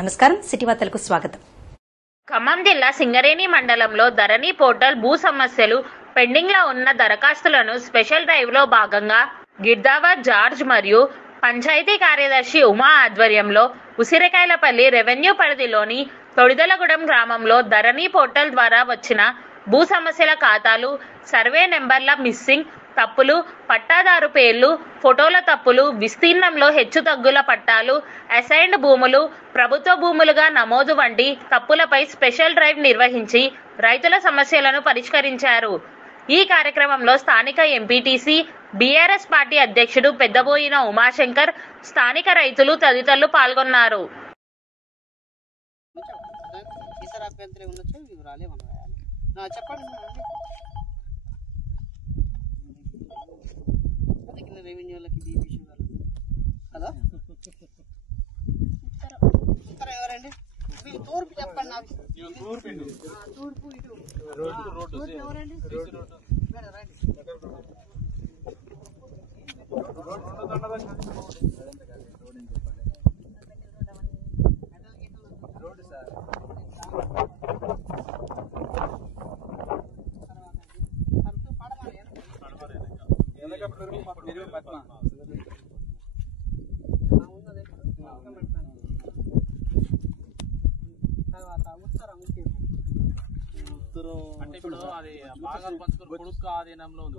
నమస్కారం, సిటీ వార్తలకు స్వాగతం. ఖమ్మం జిల్లా సింగరేణి మండలంలో ధరణి పోర్టల్ భూ సమస్యలు పెండింగ్ లో ఉన్న దరఖాస్తులను స్పెషల్ డ్రైవ్ లో భాగంగా గిర్దాబాద్ జార్జ్ మరియు పంచాయతీ కార్యదర్శి ఉమా ఆధ్వర్యంలో ఉసిరికాయలపల్లి రెవెన్యూ పరిధిలోని తొడిదలగూడెం గ్రామంలో ధరణి పోర్టల్ ద్వారా వచ్చిన భూ సమస్యల ఖాతాలు, సర్వే నెంబర్ల మిస్సింగ్, తప్పులు, పట్టాదారు పేర్లు, ఫోటోల తప్పులు, విస్తీర్ణంలో హెచ్చుతగ్గుల పట్టాలు, అసైన్డ్ భూములు ప్రభుత్వ భూములుగా నమోదు వంటి తప్పులపై స్పెషల్ డ్రైవ్ నిర్వహించి రైతుల సమస్యలను పరిష్కరించారు. ఈ కార్యక్రమంలో స్థానిక ఎంపీటీసీ, బీఆర్ఎస్ పార్టీ అధ్యక్షుడు పెద్దబోయిన ఉమాశంకర్, స్థానిక రైతులు తదితరులు పాల్గొన్నారు. రెవెన్యూలకి బీపీ షుగర్ కదా. ఉత్తరం ఎవరండి? మీరు తూర్పు చెప్పండి నాకు. తూర్పు ఇటు ఎవరండి? అంటే ఇప్పుడు అది బాగా కొడుకు ఆధీనంలో ఉంది.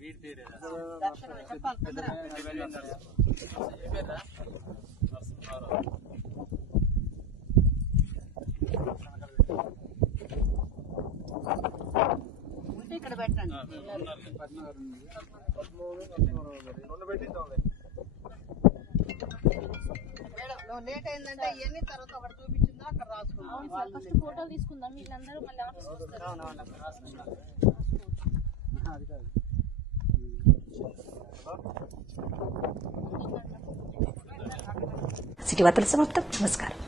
వీడి పేరే ఇక్కడ పెట్టండి. మేడం లేట్ అయిందంటే ఇవన్నీ తర్వాత ఒకటి చూపించిందా అక్కడ రాసుకున్నాం. ఫస్ట్ ఫోటో తీసుకుందాం, వీళ్ళందరూ మళ్ళీ ఆఫీస్ వస్తారు. సిటీ వార్తలు సమాప్తం. నమస్కారం.